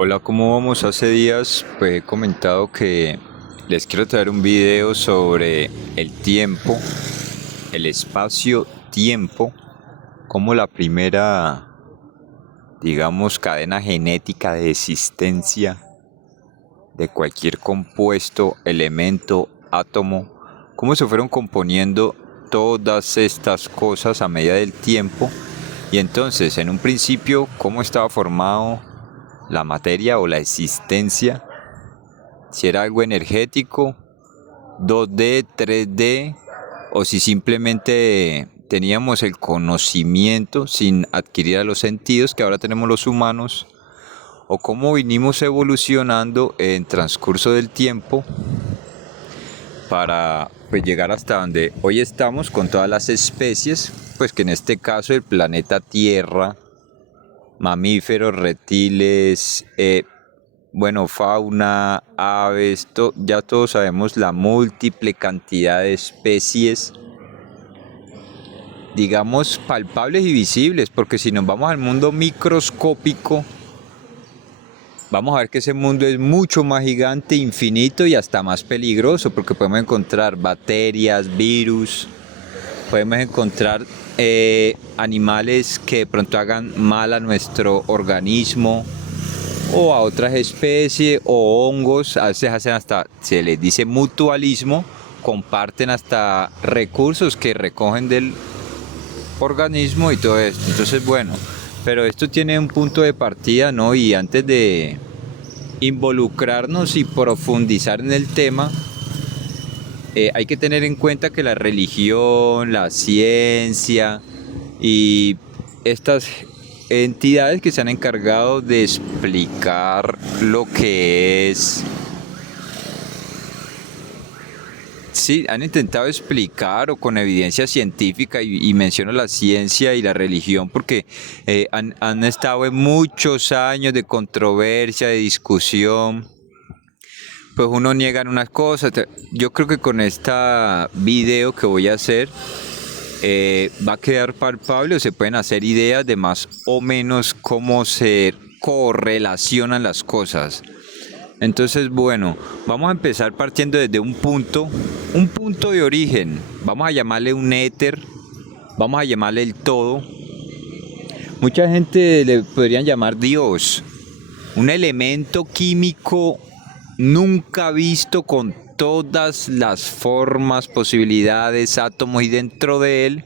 Hola, ¿cómo vamos? Hace días pues he comentado que les quiero traer un video sobre el tiempo, el espacio-tiempo, como la primera, digamos, cadena genética de existencia de cualquier compuesto, elemento, átomo, cómo se fueron componiendo todas estas cosas a medida del tiempo y entonces en un principio cómo estaba formado la materia o la existencia, si era algo energético, 2D, 3D, o si simplemente teníamos el conocimiento sin adquirir a los sentidos que ahora tenemos los humanos, o cómo vinimos evolucionando en transcurso del tiempo para pues, llegar hasta donde hoy estamos con todas las especies, pues que en este caso el planeta Tierra, mamíferos, reptiles, bueno, fauna, aves, ya todos sabemos la múltiple cantidad de especies, digamos, palpables y visibles, porque si nos vamos al mundo microscópico, vamos a ver que ese mundo es mucho más gigante, infinito y hasta más peligroso, porque podemos encontrar bacterias, virus, podemos encontrar animales que de pronto hagan mal a nuestro organismo, o a otras especies o hongos. A veces hacen hasta, se les dice mutualismo, comparten hasta recursos que recogen del organismo y todo esto. Entonces, bueno, pero esto tiene un punto de partida, ¿no? Y antes de involucrarnos y profundizar en el tema, hay que tener en cuenta que la religión, la ciencia y estas entidades que se han encargado de explicar lo que es, sí, han intentado explicar o con evidencia científica y menciono la ciencia y la religión porque han estado en muchos años de controversia, de discusión. Pues uno niega en unas cosas. Yo creo que con esta video que voy a hacer va a quedar palpable o se pueden hacer ideas de más o menos cómo se correlacionan las cosas. Entonces, bueno, vamos a empezar partiendo desde un punto de origen. Vamos a llamarle un éter, vamos a llamarle el todo. Mucha gente le podrían llamar Dios, un elemento químico nunca visto con todas las formas, posibilidades, átomos y dentro de él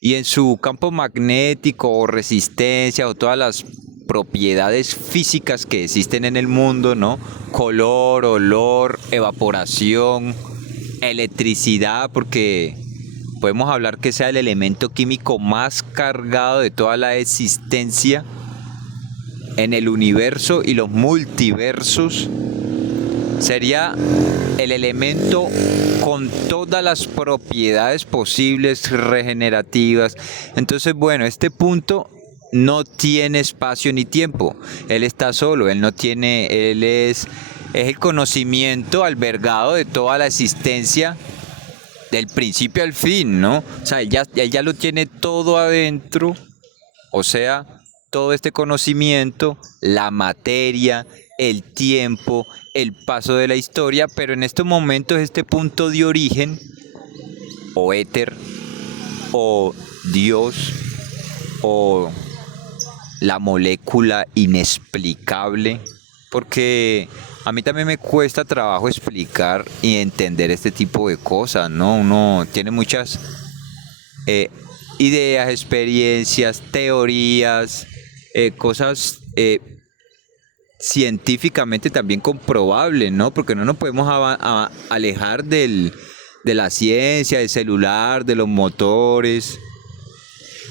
y en su campo magnético o resistencia o todas las propiedades físicas que existen en el mundo, ¿no? Color, olor, evaporación, electricidad, porque podemos hablar que sea el elemento químico más cargado de toda la existencia en el universo y los multiversos. Sería el elemento con todas las propiedades posibles regenerativas. Entonces, bueno, este punto no tiene espacio ni tiempo. Él está solo, él es el conocimiento albergado de toda la existencia del principio al fin, ¿no? O sea, él ya lo tiene todo adentro, o sea, todo este conocimiento, la materia, el tiempo, el paso de la historia, pero en estos momentos este punto de origen, o éter, o Dios, o la molécula inexplicable, porque a mí también me cuesta trabajo explicar y entender este tipo de cosas, ¿no? Uno tiene muchas eh, ideas, experiencias, teorías, cosas científicamente también comprobables, ¿no? Porque no nos podemos alejar de la ciencia, del celular, de los motores,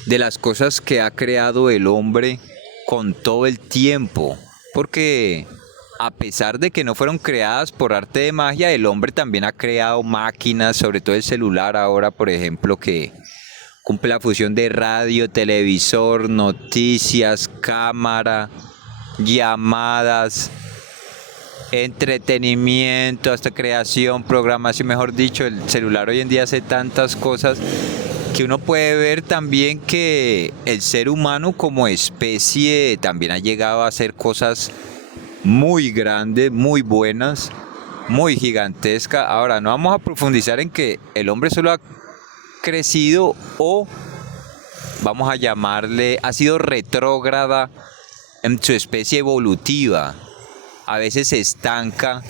de las cosas que ha creado el hombre con todo el tiempo. Porque a pesar de que no fueron creadas por arte de magia, el hombre también ha creado máquinas, sobre todo el celular ahora, por ejemplo, que cumple la función de radio, televisor, noticias, cámara, llamadas, entretenimiento, hasta creación, programación, mejor dicho, el celular hoy en día hace tantas cosas que uno puede ver también que el ser humano como especie también ha llegado a hacer cosas muy grandes, muy buenas, muy gigantescas. Ahora, no vamos a profundizar en que el hombre solo ha crecido o vamos a llamarle, ha sido retrógrada en su especie evolutiva. A veces se estanca,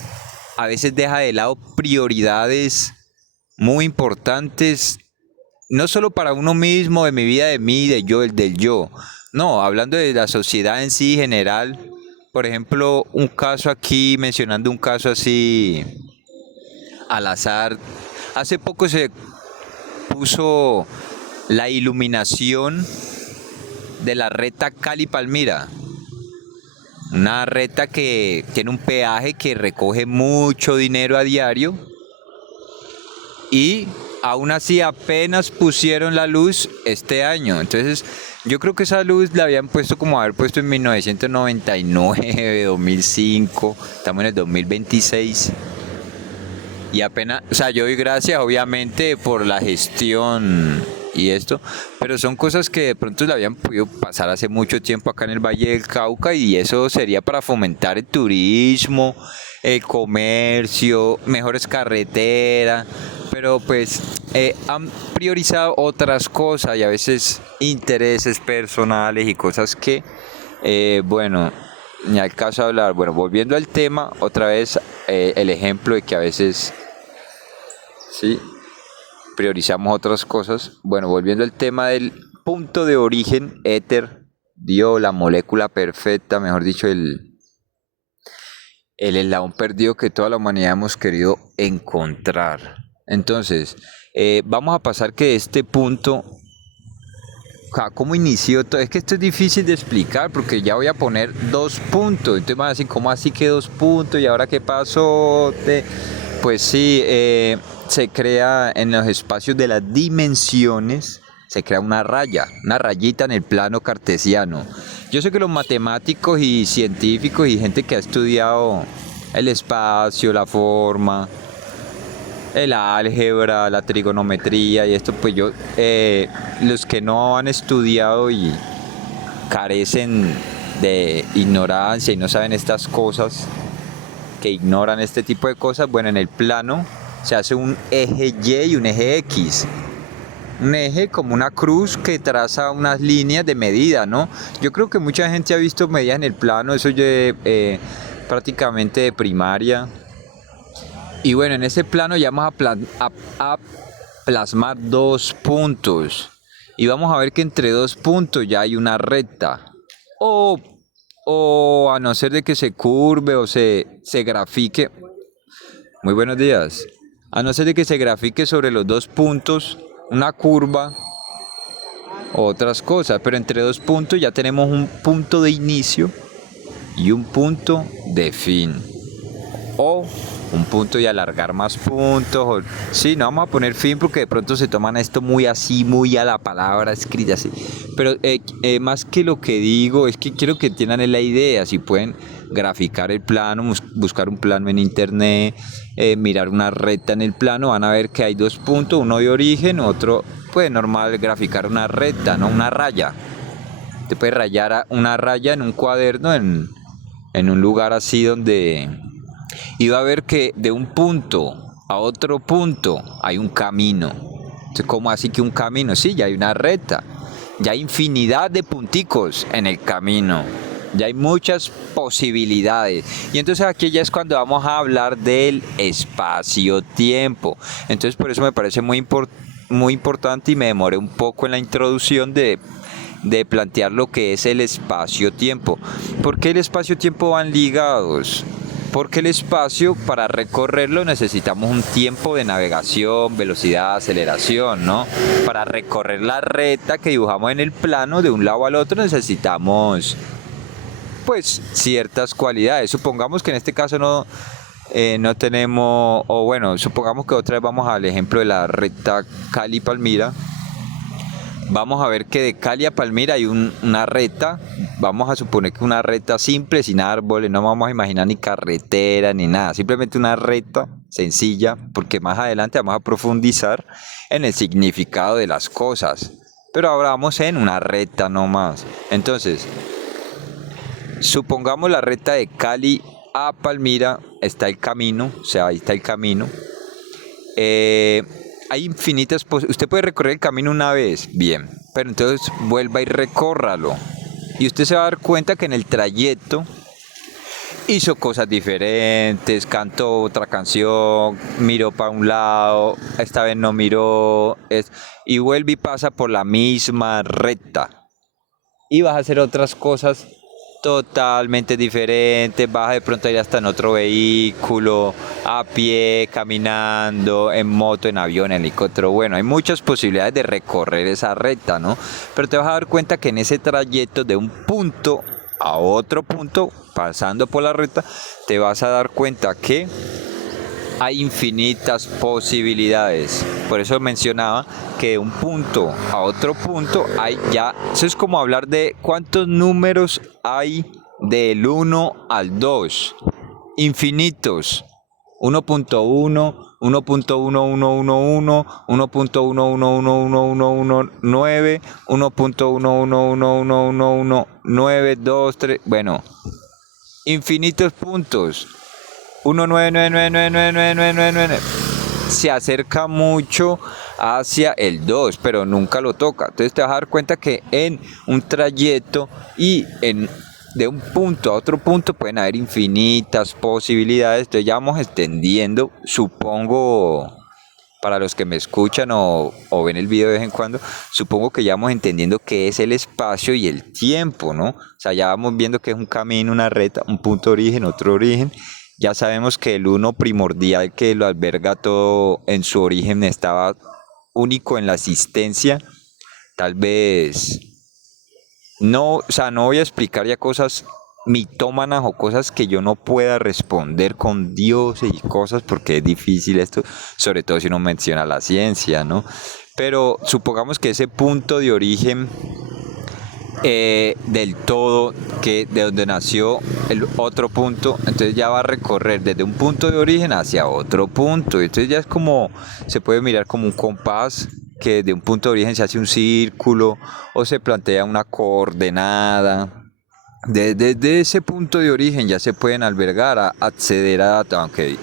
a veces deja de lado prioridades muy importantes, no solo para uno mismo, de mi vida, de mí, de yo, el del yo. No, hablando de la sociedad en sí general. Por ejemplo, un caso aquí, mencionando un caso así al azar. Hace poco se puso la iluminación de la recta Cali-Palmira. Una recta que tiene un peaje que recoge mucho dinero a diario y aún así apenas pusieron la luz este año. Entonces yo creo que esa luz la habían puesto como haber puesto en 1999, 2005, estamos en el 2026. Y apenas, o sea, yo doy gracias obviamente por la gestión y esto, pero son cosas que de pronto le habían podido pasar hace mucho tiempo acá en el Valle del Cauca y eso sería para fomentar el turismo, el comercio, mejores carreteras, pero pues han priorizado otras cosas y a veces intereses personales y cosas que, bueno, ni al caso de hablar. Bueno, volviendo al tema, otra vez el ejemplo de que a veces sí priorizamos otras cosas. Bueno, volviendo al tema del punto de origen, éter, Dios, la molécula perfecta, mejor dicho, el eslabón perdido que toda la humanidad hemos querido encontrar. Entonces, vamos a pasar que este punto, ¿cómo inició todo? Es que esto es difícil de explicar porque ya voy a poner 2 puntos. Entonces me van a decir, ¿cómo así que 2 puntos? ¿Y ahora qué pasó? Pues sí, se crea en los espacios de las dimensiones, se crea una raya, una rayita en el plano cartesiano. Yo sé que los matemáticos y científicos y gente que ha estudiado el espacio, la forma, el álgebra, la trigonometría y esto, pues yo, los que no han estudiado y carecen de ignorancia y no saben estas cosas, que ignoran este tipo de cosas, bueno, en el plano se hace un eje Y y un eje X. Un eje como una cruz que traza unas líneas de medida, ¿no? Yo creo que mucha gente ha visto medidas en el plano, eso yo prácticamente de primaria. Y bueno, en ese plano ya vamos a plasmar 2 puntos. Y vamos a ver que entre 2 puntos ya hay una recta. O a no ser de que se curve o se grafique. Muy buenos días. A no ser de que se grafique sobre los 2 puntos una curva o otras cosas. Pero entre 2 puntos ya tenemos un punto de inicio y un punto de fin. O un punto y alargar más puntos. Sí, no vamos a poner fin porque de pronto se toman esto muy así, muy a la palabra escrita así. Pero más que lo que digo es que quiero que entiendan la idea. Si pueden graficar el plano, buscar un plano en internet, mirar una recta en el plano, van a ver que hay 2 puntos, uno de origen, otro, pues normal, graficar una recta, no una raya. Te puedes rayar una raya en un cuaderno, en un lugar así donde... Y va a ver que de un punto a otro punto hay un camino. Entonces, ¿cómo así que un camino? Sí, ya hay una recta. Ya hay infinidad de punticos en el camino. Ya hay muchas posibilidades. Y entonces aquí ya es cuando vamos a hablar del espacio-tiempo. Entonces por eso me parece muy importante y me demoré un poco en la introducción de plantear lo que es el espacio-tiempo. ¿Por qué el espacio-tiempo van ligados? Porque el espacio, para recorrerlo, necesitamos un tiempo de navegación, velocidad, aceleración, ¿no? Para recorrer la recta que dibujamos en el plano de un lado al otro necesitamos, pues, ciertas cualidades. Supongamos que en este caso no tenemos, o bueno, supongamos que otra vez vamos al ejemplo de la recta Cali-Palmira. vamos a ver que de Cali a Palmira hay una recta. Vamos a suponer que una recta simple, sin árboles, no vamos a imaginar ni carretera ni nada. Simplemente una recta sencilla, porque más adelante vamos a profundizar en el significado de las cosas. Pero ahora vamos en una recta nomás. Entonces, supongamos la recta de Cali a Palmira, está el camino, o sea, ahí está el camino. Hay infinitas posibilidades. Usted puede recorrer el camino una vez, bien, pero entonces vuelva y recórralo. Y usted se va a dar cuenta que en el trayecto hizo cosas diferentes, cantó otra canción, miró para un lado, esta vez no miró, y vuelve y pasa por la misma recta. Y vas a hacer otras cosas totalmente diferentes, vas de pronto a ir hasta en otro vehículo, a pie, caminando, en moto, en avión, en helicóptero. Bueno, hay muchas posibilidades de recorrer esa recta, ¿no? Pero te vas a dar cuenta que en ese trayecto de un punto a otro punto, pasando por la recta, te vas a dar cuenta que hay infinitas posibilidades. Por eso mencionaba que de un punto a otro punto hay ya, eso es como hablar de cuántos números hay del 1 al 2. Infinitos. 1.1, 1.1111, 1.11111119, 1.11111119, 2, 3, bueno, infinitos puntos. 199999999 se acerca mucho hacia el 2, pero nunca lo toca. Entonces te vas a dar cuenta que en un trayecto y de un punto a otro punto pueden haber infinitas posibilidades. Entonces ya vamos extendiendo, supongo, para los que me escuchan o ven el video de vez en cuando, supongo que ya vamos entendiendo qué es el espacio y el tiempo, ¿no? O sea, ya vamos viendo que es un camino, una recta, un punto de origen, otro origen. Ya sabemos que el uno primordial que lo alberga todo en su origen estaba único en la existencia. Tal vez no, o sea, no voy a explicar ya cosas mitómanas o cosas que yo no pueda responder con Dios y cosas porque es difícil esto, sobre todo si uno menciona la ciencia, ¿no? Pero supongamos que ese punto de origen del todo, que de donde nació el otro punto, entonces ya va a recorrer desde un punto de origen hacia otro punto. Entonces ya es como, se puede mirar como un compás, que de un punto de origen se hace un círculo o se plantea una coordenada. Desde ese punto de origen ya se pueden albergar, acceder a datos, aunque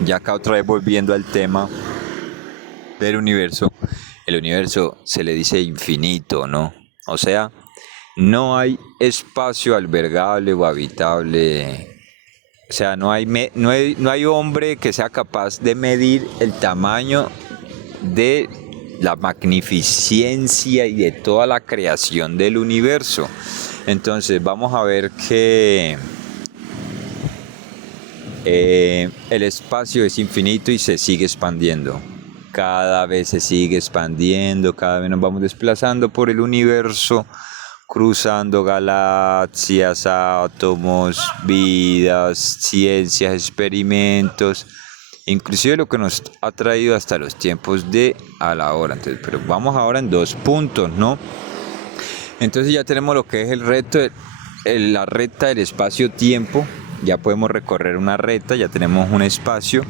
ya acá otra vez volviendo al tema del universo, el universo se le dice infinito, ¿no? O sea, no hay espacio albergable o habitable. O sea, no hay hombre que sea capaz de medir el tamaño de la magnificencia y de toda la creación del universo. Entonces vamos a ver que el espacio es infinito y se sigue expandiendo. Cada vez se sigue expandiendo, cada vez nos vamos desplazando por el universo, cruzando galaxias, átomos, vidas, ciencias, experimentos, inclusive lo que nos ha traído hasta los tiempos de a la hora. Entonces, pero vamos ahora en 2 puntos, ¿no? Entonces ya tenemos lo que es el reto, la recta del espacio-tiempo. Ya podemos recorrer una recta, ya tenemos un espacio,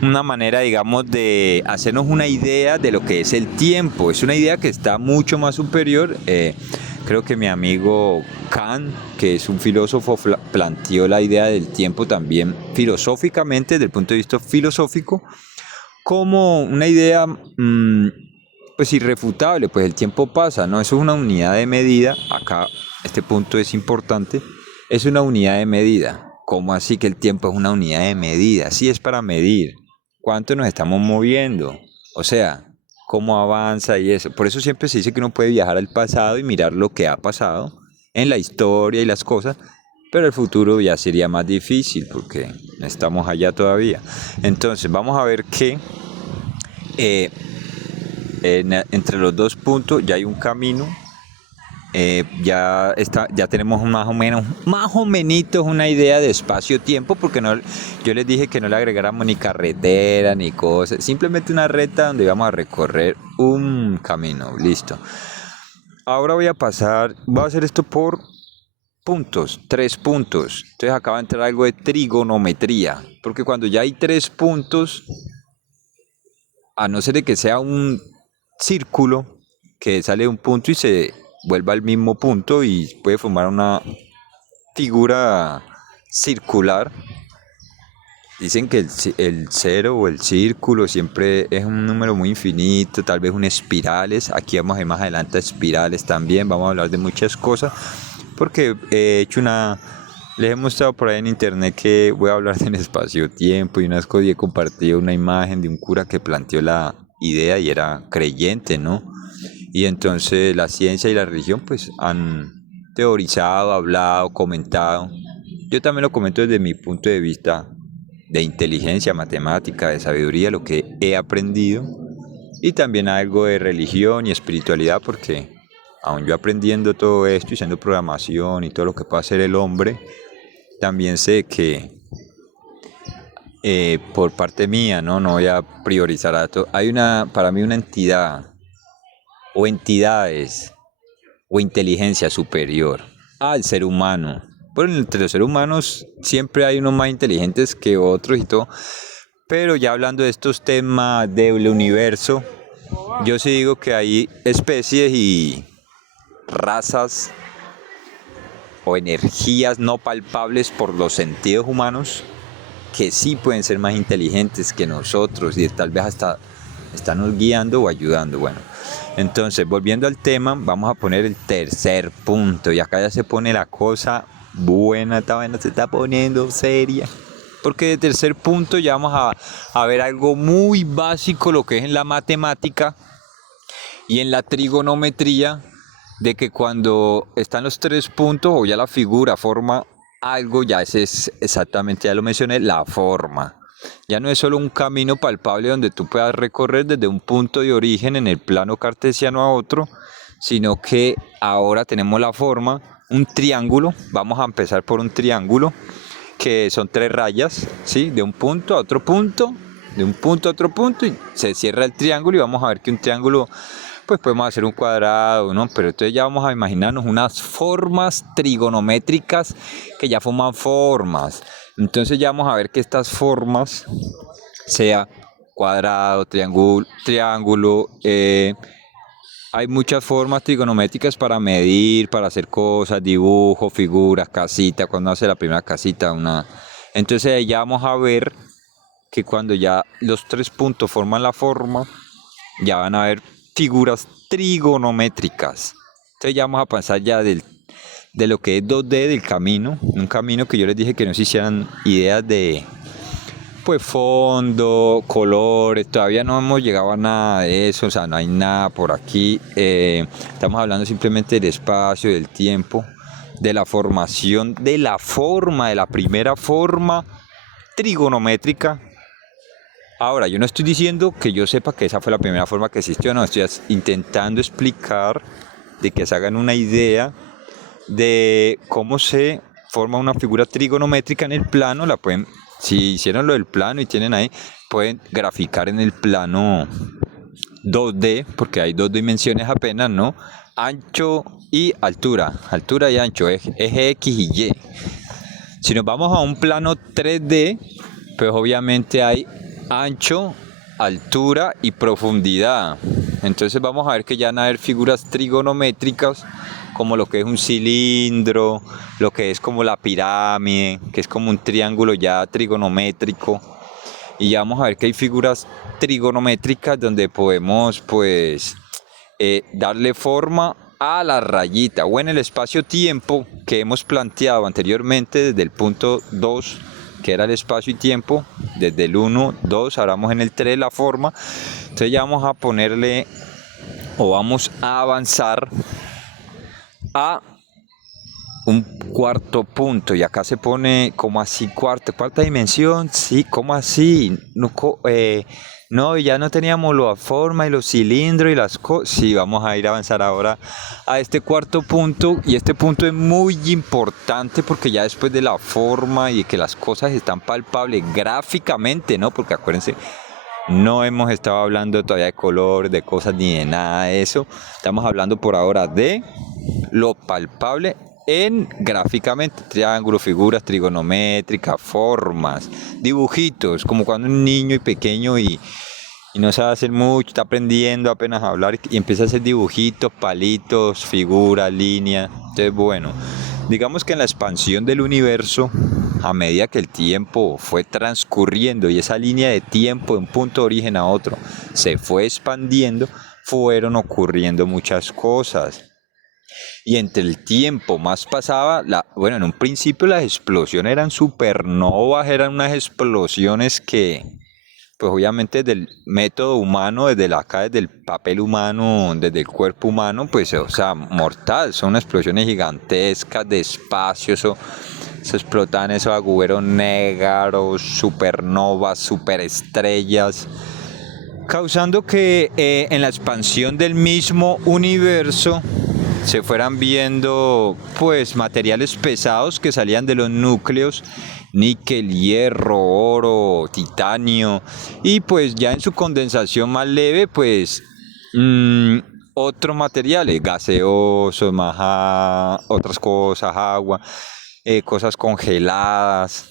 una manera, digamos, de hacernos una idea de lo que es el tiempo. Es una idea que está mucho más superior. Creo que mi amigo Kant, que es un filósofo, planteó la idea del tiempo también filosóficamente, desde el punto de vista filosófico, como una idea pues irrefutable. Pues el tiempo pasa, ¿no? Eso es una unidad de medida. Acá este punto es importante. Es una unidad de medida. ¿Cómo así que el tiempo es una unidad de medida? Sí, es para medir cuánto nos estamos moviendo. O sea, cómo avanza y eso. Por eso siempre se dice que uno puede viajar al pasado y mirar lo que ha pasado en la historia y las cosas, pero el futuro ya sería más difícil porque no estamos allá todavía. Entonces vamos a ver que entre los 2 puntos ya hay un camino. Ya tenemos más o menos una idea de espacio-tiempo, porque no, yo les dije que no le agregáramos ni carretera ni cosas, simplemente una recta donde vamos a recorrer un camino, listo. ahora voy a hacer esto por puntos, 3 puntos. Entonces acaba de entrar algo de trigonometría, porque cuando ya hay 3 puntos, a no ser de que sea un círculo que sale de un punto y se vuelva al mismo punto y puede formar una figura circular. Dicen que el cero o el círculo siempre es un número muy infinito, tal vez un espirales. Aquí vamos a ir más adelante a espirales también. Vamos a hablar de muchas cosas porque les he mostrado por ahí en internet que voy a hablar del espacio-tiempo y unas cosas y he compartido una imagen de un cura que planteó la idea y era creyente, ¿no? Y entonces la ciencia y la religión pues han teorizado, hablado, comentado. Yo también lo comento desde mi punto de vista de inteligencia, matemática, de sabiduría, lo que he aprendido, y también algo de religión y espiritualidad, porque aún yo aprendiendo todo esto y siendo programación y todo lo que puede hacer el hombre, también sé que por parte mía, no voy a priorizar a todo. Para mí una entidad o entidades o inteligencia superior al ser humano. Bueno, entre los seres humanos siempre hay unos más inteligentes que otros y todo, pero ya hablando de estos temas del universo, yo sí digo que hay especies y razas o energías no palpables por los sentidos humanos que sí pueden ser más inteligentes que nosotros y tal vez hasta estarnos guiando o ayudando. Bueno, entonces volviendo al tema, vamos a poner el tercer punto y acá ya se pone la cosa buena, esta vaina se está poniendo seria. Porque de tercer punto ya vamos a ver algo muy básico, lo que es en la matemática y en la trigonometría, de que cuando están los 3 puntos o ya la figura forma algo, ya ese es exactamente, ya lo mencioné, la forma. Ya no es solo un camino palpable donde tú puedas recorrer desde un punto de origen en el plano cartesiano a otro, sino que ahora tenemos la forma, un triángulo. Vamos a empezar por un triángulo que son 3 rayas, ¿sí? De un punto a otro punto, de un punto a otro punto, y se cierra el triángulo y vamos a ver que un triángulo, pues podemos hacer un cuadrado, ¿no? Pero entonces ya vamos a imaginarnos unas formas trigonométricas que ya forman formas. Entonces ya vamos a ver que estas formas, sea cuadrado, triángulo, hay muchas formas trigonométricas para medir, para hacer cosas, dibujo, figuras, casita, cuando hace la primera casita, Entonces ahí ya vamos a ver que cuando ya los 3 puntos forman la forma, ya van a haber figuras trigonométricas. Entonces ya vamos a pasar ya de lo que es 2D del camino, un camino que yo les dije que no se hicieran ideas de pues fondo, colores, todavía no hemos llegado a nada de eso, o sea, no hay nada por aquí. Estamos hablando simplemente del espacio, del tiempo, de la formación, de la forma, de la primera forma trigonométrica. Ahora, yo no estoy diciendo que yo sepa que esa fue la primera forma que existió, no, estoy intentando explicar, de que se hagan una idea de cómo se forma una figura trigonométrica en el plano. Si hicieron lo del plano y tienen ahí, pueden graficar en el plano 2D, porque hay 2 dimensiones apenas, ¿no? Ancho y altura y ancho, eje X y Y. Si nos vamos a un plano 3D, pues obviamente hay ancho, altura y profundidad. Entonces vamos a ver que ya van a haber figuras trigonométricas como lo que es un cilindro, lo que es como la pirámide, que es como un triángulo ya trigonométrico. Y ya vamos a ver que hay figuras trigonométricas donde podemos pues darle forma a la rayita o en el espacio-tiempo que hemos planteado anteriormente desde el punto 2, que era el espacio y tiempo, desde el 1, 2, ahora vamos en el 3 la forma. Entonces ya vamos a ponerle o vamos a avanzar a un cuarto punto, y acá se pone como así cuarta dimensión, sí, como así, no, ya no teníamos la forma y los cilindros y las cosas. Sí, vamos a ir a avanzar ahora a este cuarto punto, y este punto es muy importante porque ya después de la forma y que las cosas están palpables gráficamente, ¿no? Porque acuérdense No hemos estado hablando todavía de colores, de cosas ni de nada de eso. Estamos hablando por ahora de lo palpable en gráficamente, triángulos, figuras trigonométricas, formas, dibujitos, como cuando un niño y pequeño y no sabe hacer mucho, está aprendiendo apenas a hablar y empieza a hacer dibujitos, palitos, figuras, líneas. Entonces, bueno, digamos que en la expansión del universo, a medida que el tiempo fue transcurriendo y esa línea de tiempo de un punto de origen a otro se fue expandiendo, fueron ocurriendo muchas cosas. Y entre el tiempo más pasaba, bueno, en un principio las explosiones eran supernovas, eran unas explosiones que, pues obviamente desde el método humano, desde el papel humano, desde el cuerpo humano, pues, o sea, mortal, son explosiones gigantescas de espacio, eso se explotan esos agujeros negros, supernovas, superestrellas, causando que en la expansión del mismo universo se fueran viendo pues materiales pesados que salían de los núcleos, níquel, hierro, oro, titanio, y pues ya en su condensación más leve pues otros materiales gaseosos, más otras cosas, agua, cosas congeladas.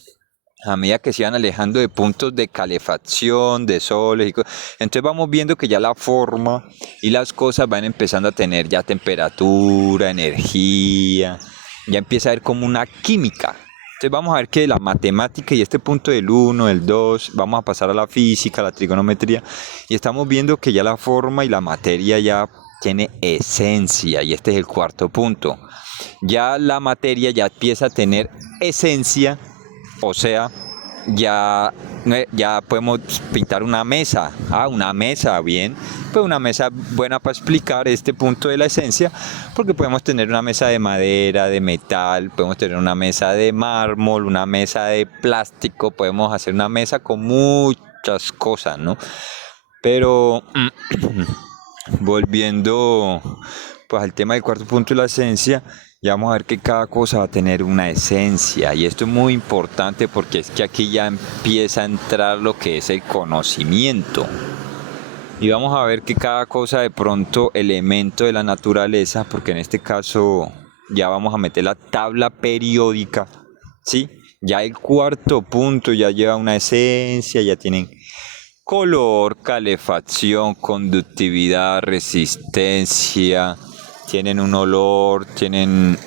A medida que se iban alejando de puntos de calefacción, de soles, entonces vamos viendo que ya la forma y las cosas van empezando a tener ya temperatura, energía, ya empieza a haber como una química. Entonces vamos a ver que la matemática y este punto del 1, el 2, vamos a pasar a la física, a la trigonometría, y estamos viendo que ya la forma y la materia ya tiene esencia, y este es el cuarto punto. Ya la materia ya empieza a tener esencia, o sea, ya podemos pintar una mesa. Una mesa, bien. Pues una mesa buena para explicar este punto de la esencia, porque podemos tener una mesa de madera, de metal, podemos tener una mesa de mármol, una mesa de plástico, podemos hacer una mesa con muchas cosas, ¿no? Pero volviendo pues al tema del cuarto punto de la esencia, ya vamos a ver que cada cosa va a tener una esencia, y esto es muy importante porque es que aquí ya empieza a entrar lo que es el conocimiento, y vamos a ver que cada cosa de pronto elemento de la naturaleza, porque en este caso ya vamos a meter la tabla periódica, ¿sí? Ya el cuarto punto ya lleva una esencia, ya tienen color, calefacción, conductividad, resistencia, tienen un olor, tienen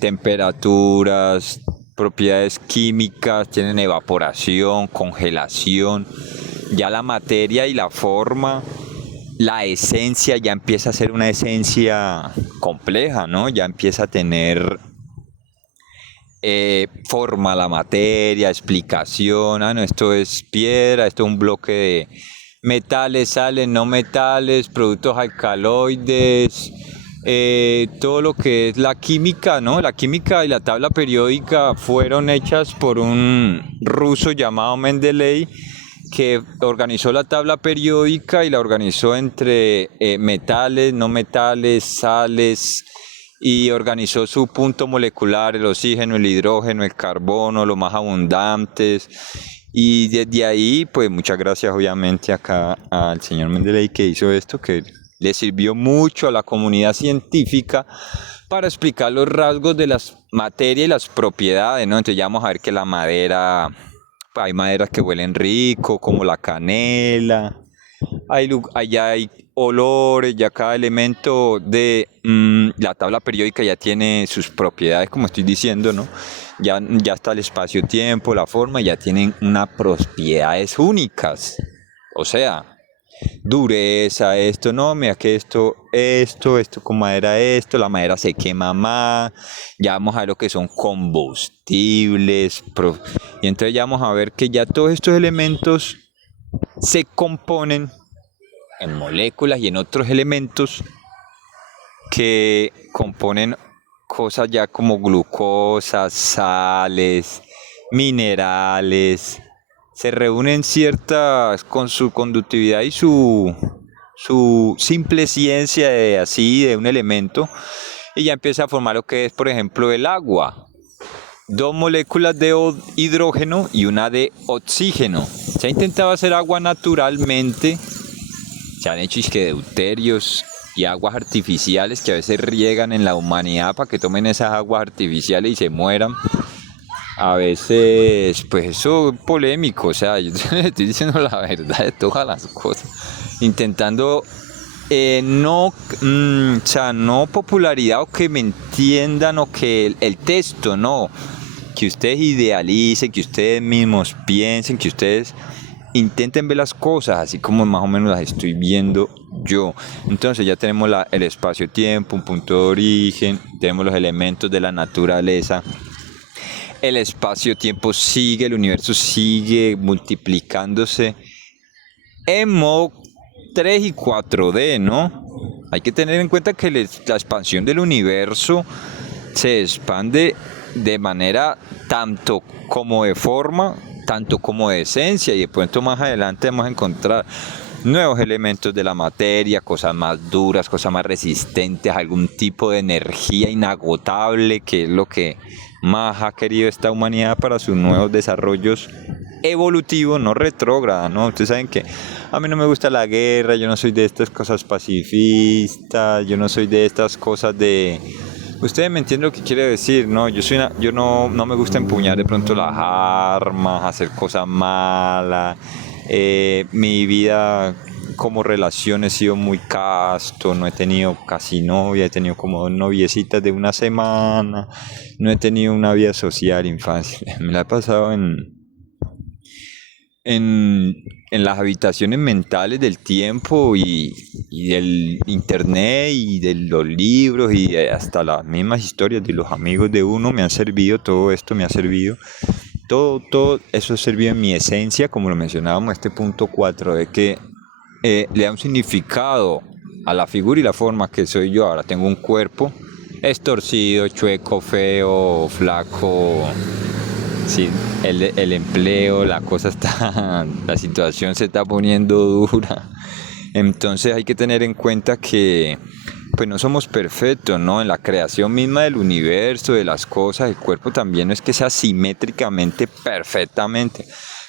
temperaturas, propiedades químicas, tienen evaporación, congelación. Ya la materia y la forma, la esencia ya empieza a ser una esencia compleja, ¿no? Ya empieza a tener forma la materia, explicación, no, esto es piedra, esto es un bloque de metales, sales, no metales, productos alcaloides, todo lo que es la química, ¿no? La química y la tabla periódica fueron hechas por un ruso llamado Mendeley, que organizó la tabla periódica y la organizó entre metales, no metales, sales, y organizó su punto molecular, el oxígeno, el hidrógeno, el carbono, los más abundantes. Y desde ahí, pues muchas gracias obviamente acá al señor Mendeley que hizo esto, que le sirvió mucho a la comunidad científica para explicar los rasgos de las materias y las propiedades, ¿no? Entonces ya vamos a ver que la madera, pues hay maderas que huelen rico, como la canela. Allá hay olores, ya cada elemento de la tabla periódica ya tiene sus propiedades, como estoy diciendo, ¿no? Ya está el espacio-tiempo, la forma, ya tienen unas propiedades únicas. O sea, dureza, esto, no, mira que esto con madera, la madera se quema más, ya vamos a ver lo que son combustibles, y entonces ya vamos a ver que ya todos estos elementos se componen en moléculas y en otros elementos que componen cosas ya como glucosa, sales, minerales, se reúnen ciertas con su conductividad y su simple ciencia de un elemento, y ya empieza a formar lo que es, por ejemplo, el agua. Dos moléculas de hidrógeno y una de oxígeno, Se ha intentado hacer agua naturalmente, se han hecho isque deuterios y aguas artificiales que a veces riegan en la humanidad para que tomen esas aguas artificiales y se mueran. A veces, pues eso es polémico, o sea, yo estoy diciendo la verdad de todas las cosas, intentando no, o sea, no popularidad o que me entiendan o que el texto, no, que ustedes idealicen, que ustedes mismos piensen, que ustedes intenten ver las cosas así como más o menos las estoy viendo yo. Entonces ya tenemos el espacio-tiempo, un punto de origen, tenemos los elementos de la naturaleza. El espacio-tiempo sigue, el universo sigue multiplicándose en modo 3 y 4D, ¿no? Hay que tener en cuenta que la expansión del universo se expande de manera tanto como de forma, tanto como de esencia, y de pronto más adelante vamos a encontrar nuevos elementos de la materia, cosas más duras, cosas más resistentes, algún tipo de energía inagotable, que es lo que más ha querido esta humanidad para sus nuevos desarrollos evolutivos, no retrógradas, ¿no? Ustedes saben que a mí no me gusta la guerra, yo no soy de estas cosas pacifistas, yo no soy de estas cosas de... Ustedes me entienden lo que quiere decir, ¿no? Yo no me gusta empuñar de pronto las armas, hacer cosas malas. Mi vida como relación he sido muy casto, no he tenido casi novia, he tenido como 2 noviecitas de una semana, no he tenido una vida social, infancia. Me la he pasado en las habitaciones mentales del tiempo y del internet y de los libros y hasta las mismas historias de los amigos de uno me han servido, todo esto me ha servido. Todo eso ha servido en mi esencia, como lo mencionábamos, este punto 4, de que le da un significado a la figura y la forma que soy yo. Ahora tengo un cuerpo estorcido, chueco, feo, flaco. Sí, el empleo, la situación se está poniendo dura. Entonces hay que tener en cuenta que pues no somos perfectos, ¿no? En la creación misma del universo, de las cosas, el cuerpo también no es que sea simétricamente perfectamente,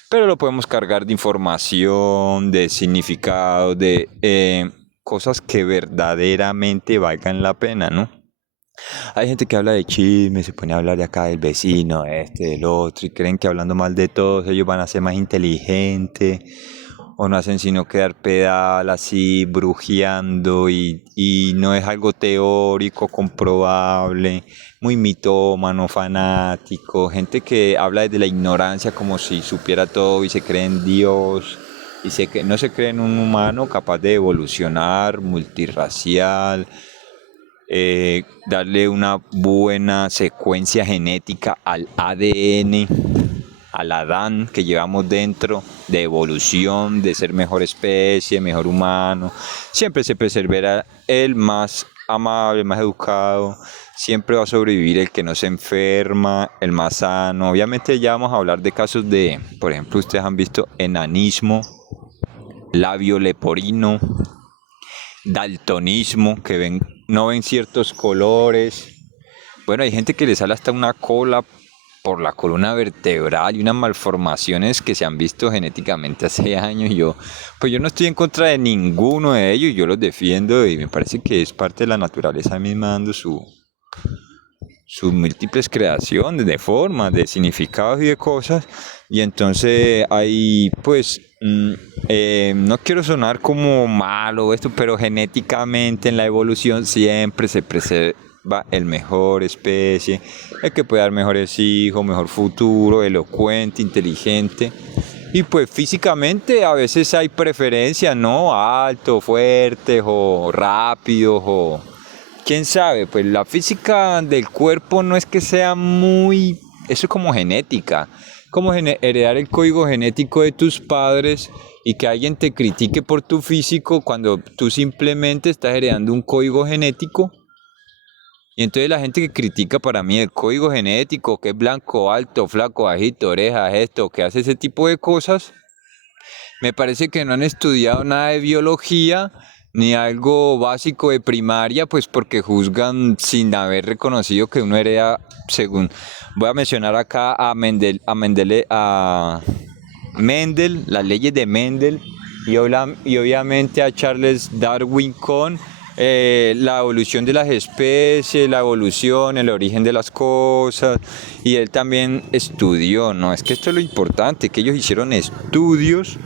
pero lo podemos cargar de información, de significado, de cosas que verdaderamente valgan la pena, ¿no? Hay gente que habla de chisme, se pone a hablar de acá del vecino, del otro, y creen que hablando mal de todos ellos van a ser más inteligentes, o no hacen sino quedar pedal así, brujeando, y no es algo teórico, comprobable, muy mitómano, fanático, gente que habla desde la ignorancia como si supiera todo y se cree en Dios, y no se cree en un humano capaz de evolucionar, multirracial, darle una buena secuencia genética al ADN, al Adán que llevamos dentro, de evolución, de ser mejor especie, mejor humano. Siempre se preservará el más amable, el más educado. Siempre va a sobrevivir el que no se enferma, el más sano. Obviamente ya vamos a hablar de casos de, por ejemplo, ustedes han visto enanismo, labio leporino, daltonismo, que no ven ciertos colores. Bueno, hay gente que le sale hasta una cola por la columna vertebral y unas malformaciones que se han visto genéticamente hace años. Pues yo no estoy en contra de ninguno de ellos, yo los defiendo y me parece que es parte de la naturaleza misma dando sus múltiples creaciones de formas, de significados y de cosas. Y entonces hay pues no quiero sonar como malo esto, pero genéticamente en la evolución siempre se preserva el mejor especie, el que puede dar mejores hijos, mejor futuro, elocuente, inteligente. Y pues físicamente a veces hay preferencias, ¿no? Altos, fuertes o rápidos o... ¿Quién sabe? Pues la física del cuerpo no es que sea muy... Eso es como genética. Como heredar el código genético de tus padres y que alguien te critique por tu físico cuando tú simplemente estás heredando un código genético. Y entonces la gente que critica para mí el código genético, que es blanco, alto, flaco, bajito, orejas, esto, que hace ese tipo de cosas, me parece que no han estudiado nada de biología ni algo básico de primaria, pues porque juzgan sin haber reconocido que uno hereda según... Voy a mencionar acá a Mendel, las leyes de Mendel, y obviamente a Charles Darwin con la evolución de las especies, la evolución, el origen de las cosas, y él también estudió, ¿no? Es que esto es lo importante, que ellos hicieron estudios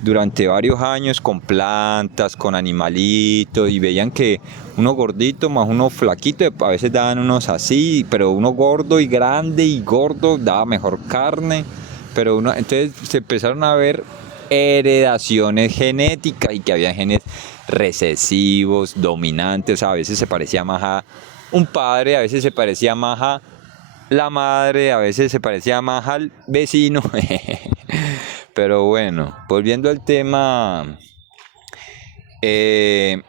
durante varios años con plantas, con animalitos, y veían que uno gordito más uno flaquito, a veces daban unos así, pero uno gordo y grande y gordo daba mejor carne, pero entonces se empezaron a ver heredaciones genéticas y que había genes recesivos, dominantes, a veces se parecía más a un padre, a veces se parecía más a la madre, a veces se parecía más al vecino. Pero bueno, volviendo al tema, eh,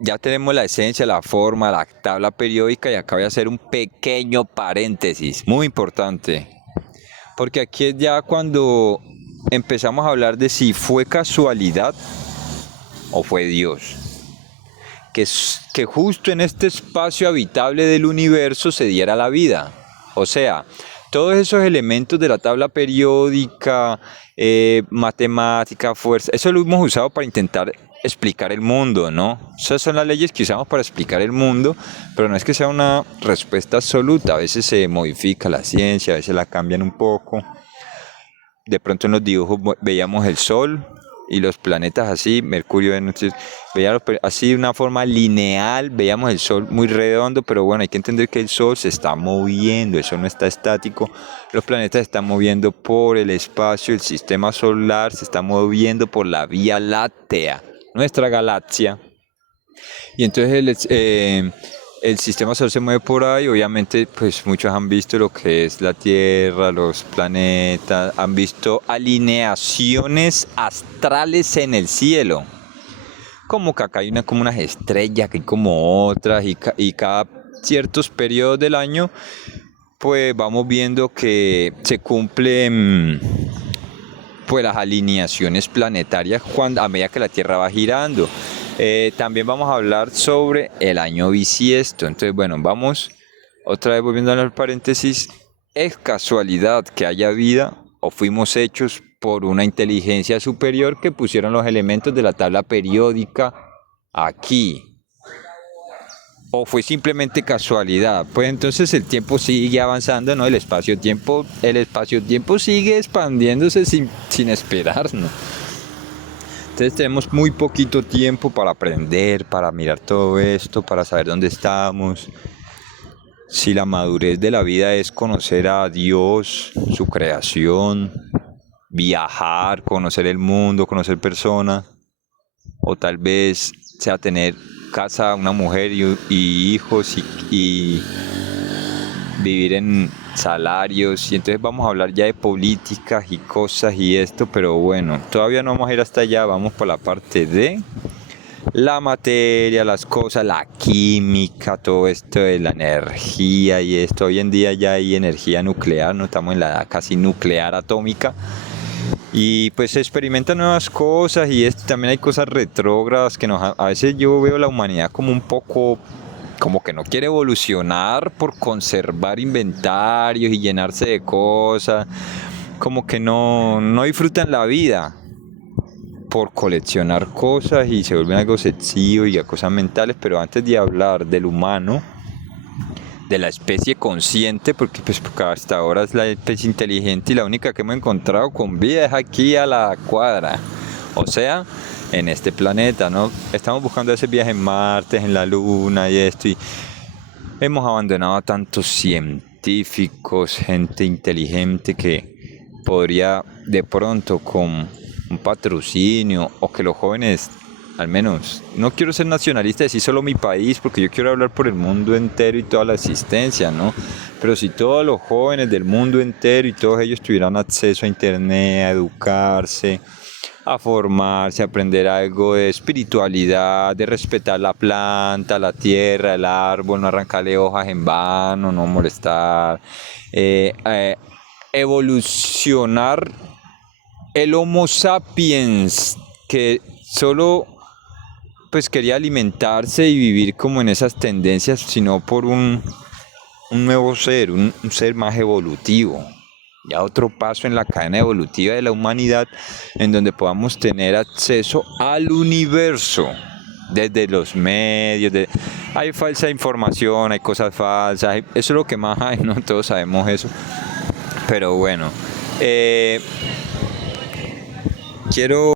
ya tenemos la esencia, la forma, la tabla periódica, y acá voy a hacer un pequeño paréntesis, muy importante, porque aquí es ya cuando empezamos a hablar de si fue casualidad o fue Dios. Que justo en este espacio habitable del universo se diera la vida. O sea, todos esos elementos de la tabla periódica, matemática, fuerza, eso lo hemos usado para intentar explicar el mundo, ¿no? Esas son las leyes que usamos para explicar el mundo, pero no es que sea una respuesta absoluta. A veces se modifica la ciencia, a veces la cambian un poco. De pronto en los dibujos veíamos el Sol y los planetas así, Mercurio, Venus, veíamos así de una forma lineal, veíamos el Sol muy redondo, pero bueno, hay que entender que el Sol se está moviendo, el Sol no está estático, los planetas se están moviendo por el espacio, el sistema solar se está moviendo por la Vía Láctea, nuestra galaxia, y entonces el sistema solar se mueve por ahí. Obviamente pues muchos han visto lo que es la Tierra, los planetas, han visto alineaciones astrales en el cielo, como que acá hay como unas estrellas, que hay como otras, y cada ciertos periodos del año pues vamos viendo que se cumplen pues las alineaciones planetarias a medida que la Tierra va girando. También vamos a hablar sobre el año bisiesto. Entonces, bueno, vamos otra vez volviendo al paréntesis. ¿Es casualidad que haya vida o fuimos hechos por una inteligencia superior que pusieron los elementos de la tabla periódica aquí? ¿O fue simplemente casualidad? Pues entonces el tiempo sigue avanzando, ¿no? El espacio-tiempo sigue expandiéndose sin esperar, ¿no? Entonces tenemos muy poquito tiempo para aprender, para mirar todo esto, para saber dónde estamos. Si la madurez de la vida es conocer a Dios, su creación, viajar, conocer el mundo, conocer personas, o tal vez sea tener casa, una mujer y hijos y vivir en salarios, y entonces vamos a hablar ya de políticas y cosas y esto, pero bueno, todavía no vamos a ir hasta allá, vamos por la parte de la materia, las cosas, la química, todo esto de la energía y esto. Hoy en día ya hay energía nuclear, no estamos en la edad casi nuclear atómica, y pues se experimentan nuevas cosas, y también hay cosas retrógradas que a veces yo veo la humanidad como un poco como que no quiere evolucionar por conservar inventarios y llenarse de cosas, como que no disfrutan la vida por coleccionar cosas y se vuelven algo sencillo y a cosas mentales. Pero antes de hablar del humano, de la especie consciente, porque hasta ahora es la especie inteligente y la única que hemos encontrado con vida es aquí a la cuadra, o sea, en este planeta, ¿no? Estamos buscando ese viaje en Marte, en la Luna y esto, y hemos abandonado a tantos científicos, gente inteligente que podría de pronto con un patrocinio, o que los jóvenes, al menos, no quiero ser nacionalista y decir solo mi país, porque yo quiero hablar por el mundo entero y toda la existencia, ¿no? Pero si todos los jóvenes del mundo entero y todos ellos tuvieran acceso a internet, a educarse, a formarse, a aprender algo de espiritualidad, de respetar la planta, la tierra, el árbol, no arrancarle hojas en vano, no molestar, evolucionar el Homo sapiens, que solo pues quería alimentarse y vivir como en esas tendencias, sino por un nuevo ser, un ser más evolutivo. ya otro paso en la cadena evolutiva de la humanidad, en donde podamos tener acceso al universo desde los medios. Hay falsa información, hay cosas falsas, eso es lo que más hay, ¿no? Todos sabemos eso. Pero bueno, quiero